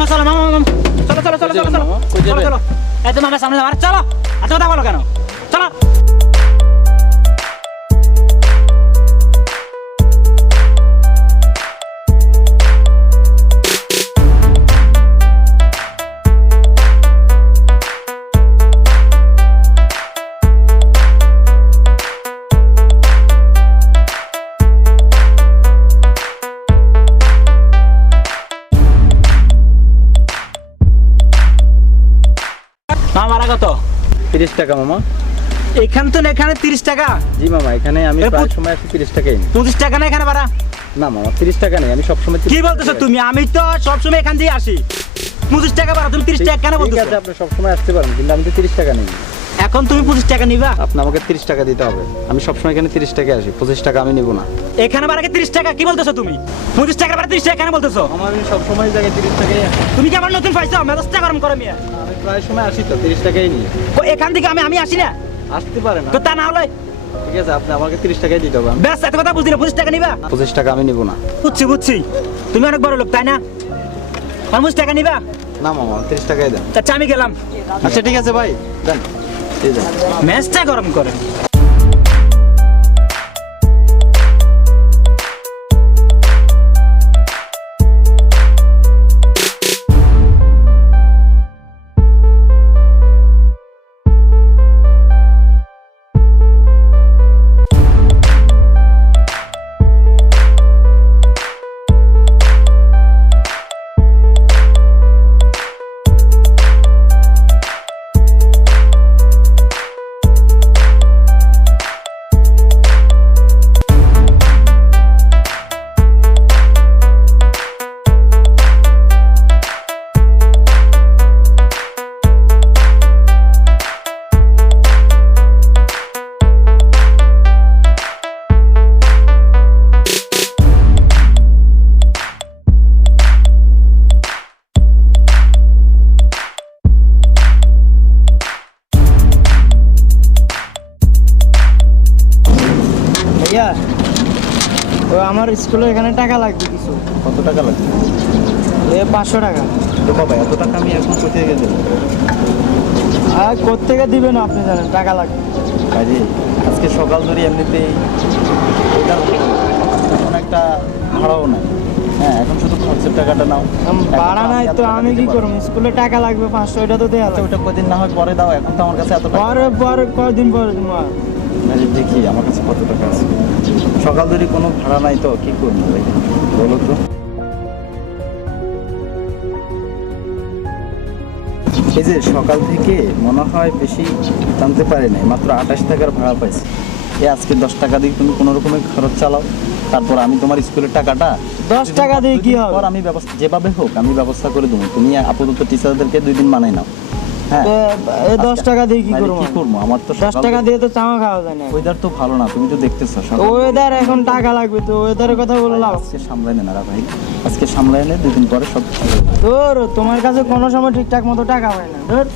মামা চলো মামা মামা চলো চলো চলো চলো চলো। চলো যাবে? চলো। এই তো মামা সামনে আমার চলো। এত কথা বলো কেন? চলো। টাকা মামা। এখান তো এখানে তিরিশ টাকা। জি মামা এখানে আমি প্রায় সময় আসি তিরিশ টাকাই। পঁচিশ টাকা না এখানে ভাড়া? না মামা তিরিশ টাকা নেই আমি সবসময় 30 কি টাকা বলতেছো তুমি? আমি তো সবসময় এখান দিয়ে আসি। পঁচিশ টাকা ভাড়া তুমি তিরিশ টাকা কেন বলতেছো? আছে আপনি সবসময় আসতে পারেন কিন্তু আমি তো তিরিশ টাকা নিই। এখন তুমি পঁচিশ টাকা নিবা? আপনি আমাকে তিরিশ টাকা দিতে হবে। আমি সবসময় এখানে তিরিশ টাকা আসি পঁচিশ টাকা আমি নিব না। এখানে ভাড়া তিরিশ টাকা? কি বলতেছো তুমি? পঁচিশ টাকা ভাড়া তিরিশ টাকা কেন বলতেছো? আমার আমি সবসময় জায়গায় তিরিশ টাকাই। তুমি কি আমার নতুন পাইছো? মেজাজটা গরম করো মিয়া। প্রায় সময় আসি তো তিরিশ টাকাই নিই। এখান থেকে আমি আমি আসি না? আসতে পারেন তো তা না হলে ঠিক আছে আপনি আমাকে তিরিশ টাকাই দিতে হবে ব্যাস এত কথা বুঝলি না পঁচিশ টাকা নিবা? পঁচিশ টাকা আমি নিব না। বুঝছি বুঝছি। তুমি অনেক বড় লোক তাই না? পঁচিশ টাকা নিবা? না মামা তিরিশ টাকাই দেন। আচ্ছা আমি গেলাম। আচ্ছা ঠিক আছে ভাই। দেন ম্যাচটা গরম করে স্কুলে এখানে টাকা লাগবে কিছু। কত টাকা লাগবে? এ পাঁচশো টাকা। তো বাবা এত টাকা আমি এখন কোথায় দেবো আর কোথেকে দিবেন আপনি জানেন টাকা লাগবে। কাজে আজকে সকাল ধরে এমনিতেই এটা একটা ভাড়াও নাই। হ্যাঁ এখন শুধু খরচের টাকাটা নাও। ভাড়া নাই তো আমি কি করব? স্কুলে টাকা লাগবে পাঁচশো এটা তো দেওয়া আচ্ছা ওটা কদিন না হয় পরে দাও এখন তো আমার কাছে এত পরে পরে কয়দিন পরে? কাজে দেখি আমার কাছে কত টাকা আছে। সকাল ধরে কোনো ভাড়া নাই তো কি করব ভাই? বলো তো। এই যে সকাল থেকে মনে হয় বেশি টানতে পারি নাই মাত্র আঠাশ টাকার ভাড়া পাইছি। এই আজকে দশ টাকা দিয়ে তুমি কোনো রকমের খরচ চালাও তারপর আমি তোমার স্কুলের টাকাটা দশ টাকা দিয়ে কি হবে? আমি ব্যবস্থা যেভাবে হোক আমি ব্যবস্থা করে দেবো। তুমি আপাতত টিচারদেরকে দুই দিন মানাই নাও। এই দশ টাকা দিয়ে কি করব? কি করব? আমার তো দশ টাকা দিয়ে তো চামা খাওয়া যায় না। ওয়েদার তো ভালো না তুমি তো দেখতেছো ওয়েদার এখন টাকা লাগবে তো ওয়েদারের কথা বললাম আজকে সামলাই নেন না ভাই আজকে সামলাই নে দুদিন পরে সব তোর তোমার কাছে কোনো সময় ঠিকঠাক মতো টাকা হয় না ধর।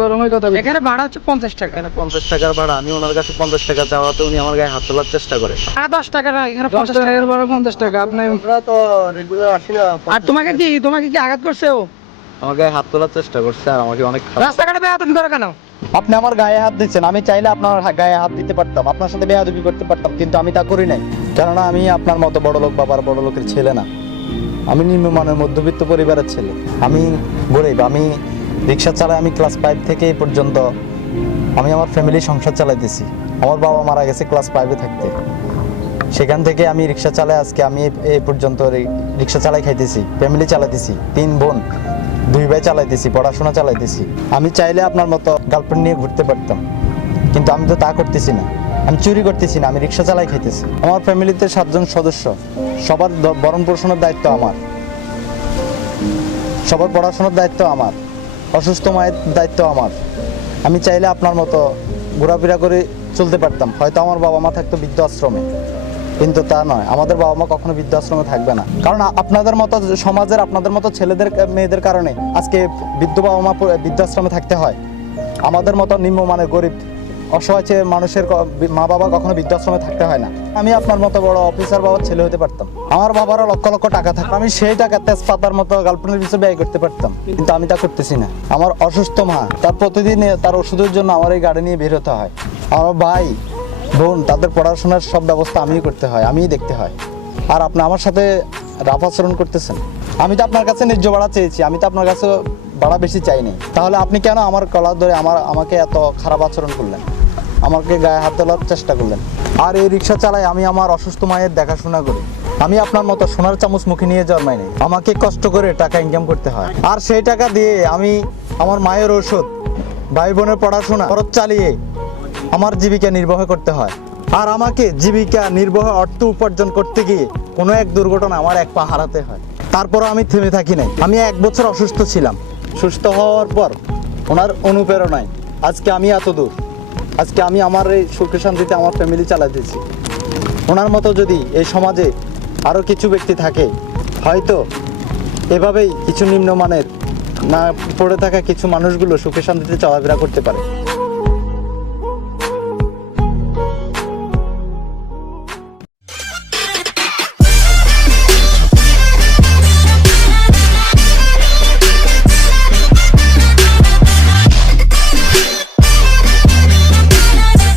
গরমের কথা এখানে ভাড়া হচ্ছে পঞ্চাশ টাকা। এখানে পঞ্চাশ টাকার ভাড়া। আমি ওনার কাছে পঞ্চাশ টাকা চাওয়াতে উনি আমার গায়ে হাত তোলার চেষ্টা করে। আর দশ টাকা এখানে পঞ্চাশ টাকার ভাড়া পঞ্চাশ টাকা আপনি আমরা তো রেগুলার আসি না আর তোমাকে কি তোমাকে কি আঘাত করছে ও? আমার গায়ে হাত তোলার চেষ্টা করছে আর আমাকে অনেক রাস্তাঘাটে বেয়াদবি করে কেন? আপনি আমার গায়ে হাত দিচ্ছেন আমি চাইলে আপনার গায়ে হাত দিতে পারতাম আপনার সাথে বেয়াদবি করতে পারতাম কিন্তু আমি তা করি নাই। কেননা আমি আপনার মতো বড় লোক বাবার বড় লোকের ছেলে না। আমি নিম্নমানের মধ্যবিত্ত পরিবারের ছেলে। আমি গরিব আমি রিক্সা চালাই আমি ক্লাস ফাইভ থেকে এই পর্যন্ত। আমি আমার ফ্যামিলি সংসার চালাইতেছি। আমার বাবা মারা গেছে ক্লাস ফাইভে থাকতে। সেখান থেকে আমি রিক্সা চালাই আজকে আমি এই- পর্যন্ত রিক্সা চালাই খাইতেছি ফ্যামিলি চালাইতেছি, তিন বোন, দুই ভাই চালাইতেছি, পড়াশোনা চালাইতেছি। আমি চাইলে আপনার মতো গার্লফ্রেন্ড নিয়ে ঘুরতে পারতাম। কিন্তু আমি তো তা করতেছি না। আমি চুরি করতেছি না, আমি রিক্সা চালাই খাইতেছি। আমার ফ্যামিলিতে সাতজন সদস্য। সবার ভরণ পোষণের দায়িত্ব আমার। সবার পড়াশোনার দায়িত্ব আমার। অসুস্থ মায়ের দায়িত্ব আমার। আমি চাইলে আপনার মতো ঘোরাফেরা করে চলতে পারতাম। হয়তো আমার বাবা মা থাকতো বৃদ্ধাশ্রমে। কিন্তু তা নয়, আমাদের বাবা মা কখনো বৃদ্ধাশ্রমে থাকবে না। কারণ আপনাদের মতো সমাজের, আপনাদের মতো ছেলেদের, মেয়েদের কারণে আজকে বৃদ্ধ বাবা মা বৃদ্ধাশ্রমে থাকতে হয়। আমাদের মতো নিম্নমানের গরিব অসহায় মানুষের মা বাবা কখনো বৃদ্ধাশ্রমে থাকতে হয় না। আমি আপনার মতো বড় অফিসার বাবার ছেলে হতে পারতাম। আমার বাবারও লক্ষ লক্ষ টাকা থাকতো। আমি সেই টাকা তেজপাতার মতো গার্লফ্রেন্ডের পিছনে ব্যয় করতে পারতাম। কিন্তু আমি তা করতেছি না। আমার অসুস্থ মা, তার প্রতিদিন তার ওষুধের জন্য আমার এই গাড়ি নিয়ে বের হতে হয়। আমার ভাই, বোন, তাদের পড়াশোনার সব ব্যবস্থা আমিই করতে হয়, আমিই দেখতে হয়। আর আপনি আমার সাথে রাফ আচরণ করতেছেন। আমি তো আপনার কাছে ন্যায্য ভাড়া চেয়েছি। আমি তো আপনার কাছে ভাড়া বেশি চাইনি। তাহলে আপনি কেন আমার কলার ধরে আমার আমাকে এত খারাপ আচরণ করলেন? আমাকে গায়ে হাত তোলার চেষ্টা করলেন। আর এই রিক্সা চালাই আমি আমার অসুস্থ মায়ের দেখাশোনা করি। আমি আপনার মতো সোনার চামচ মুখে নিয়ে জন্মাই নাই। আমাকে কষ্ট করে টাকা ইনকাম করতে হয়। আর সেই টাকা দিয়ে আমি আমার মায়ের ওষুধ ভাই বোনের পড়াশোনা, খরচ চালিয়ে আমার জীবিকা নির্বাহ করতে হয়। আর আমাকে জীবিকা নির্বাহ অর্থ উপার্জন করতে গিয়ে কোনো এক দুর্ঘটনা আমার এক পা হারাতে হয়। তারপরও আমি থেমে থাকি নাই। আমি এক বছর অসুস্থ ছিলাম। সুস্থ হওয়ার পর ওনার অনুপ্রেরণায় আজকে আমি এত দূর আজকে আমি আমার এই সুখে শান্তিতে আমার ফ্যামিলি চালাতেছি ওনার মতো যদি এই সমাজে আরও কিছু ব্যক্তি থাকে, হয়তো এভাবেই কিছু নিম্নমানের না পড়ে থাকা কিছু মানুষগুলো সুখে শান্তিতে চলাফেরা করতে পারে।